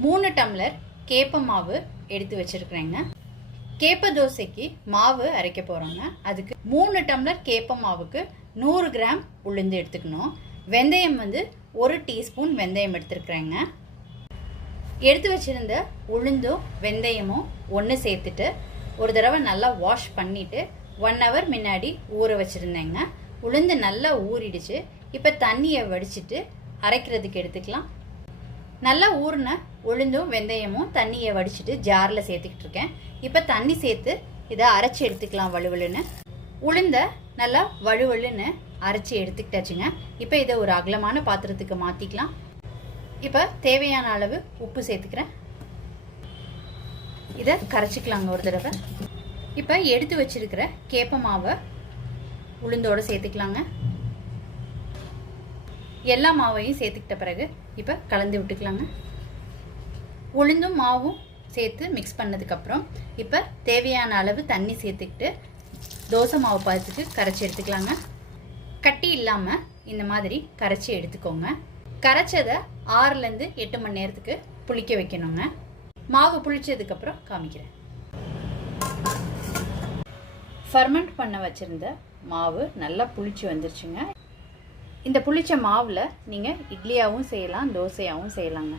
3 tumbler கேப்ப மாவு எடுத்து வச்சிருக்கிறேங்க. கேப்ப தோசைக்கு மாவு அரைக்க போகிறோங்க. அதுக்கு 3 டம்ளர் கேப்ப மாவுக்கு 100 கிராம் உளுந்து எடுத்துக்கணும். வெந்தயம் 1 டீஸ்பூன் வெந்தயம் எடுத்துருக்குறேங்க. எடுத்து வச்சுருந்த உளுந்தும் வெந்தயமும் ஒன்று சேர்த்துட்டு ஒரு தடவை நல்லா வாஷ் பண்ணிவிட்டு 1 ஹவர் முன்னாடி ஊற வச்சுருந்தேங்க. உளுந்து நல்லா ஊறிடுச்சு. இப்போ தண்ணியை வடிச்சிட்டு அரைக்கிறதுக்கு எடுத்துக்கலாம். நல்லா ஊறின உளுந்தும் வெந்தயமும் தண்ணியை வடிச்சிட்டு ஜாரில் சேர்த்துக்கிட்டு இருக்கேன். இப்போ தண்ணி சேர்த்து இதை அரைச்சி எடுத்துக்கலாம். வலுவலுன்னு உளுந்த நல்லா வலுவலுன்னு அரைச்சி எடுத்துக்கிட்டாச்சுங்க. இப்போ இதை ஒரு அகலமான பாத்திரத்துக்கு மாற்றிக்கலாம். இப்போ தேவையான அளவு உப்பு சேர்த்துக்கிறேன். இதை கரைச்சிக்கலாங்க ஒரு தடவை. இப்போ எடுத்து வச்சிருக்கிற கேப்ப மாவை உளுந்தோடு சேர்த்துக்கலாங்க. எல்லா மாவையும் சேர்த்துக்கிட்ட பிறகு இப்போ கலந்து விட்டுக்கலாங்க. உளுந்தும் மாவும் சேர்த்து மிக்ஸ் பண்ணதுக்கப்புறம் இப்போ தேவையான அளவு தண்ணி சேர்த்துக்கிட்டு தோசை மாவு பதத்துக்கு கரைச்சி எடுத்துக்கலாங்க. கட்டி இல்லாமல் இந்த மாதிரி கரைச்சி எடுத்துக்கோங்க. கரைச்சதை 6லேருந்து 8 மணி நேரத்துக்கு புளிக்க வைக்கணுங்க. மாவு புளிச்சதுக்கப்புறம் காமிக்கிறேன். ஃபர்மெண்ட் பண்ண வச்சுருந்த மாவு நல்லா புளிச்சு வந்துருச்சுங்க. இந்த புளிச்ச மாவில் நீங்கள் இட்லியாகவும் செய்யலாம், தோசையாகவும் செய்யலாங்க.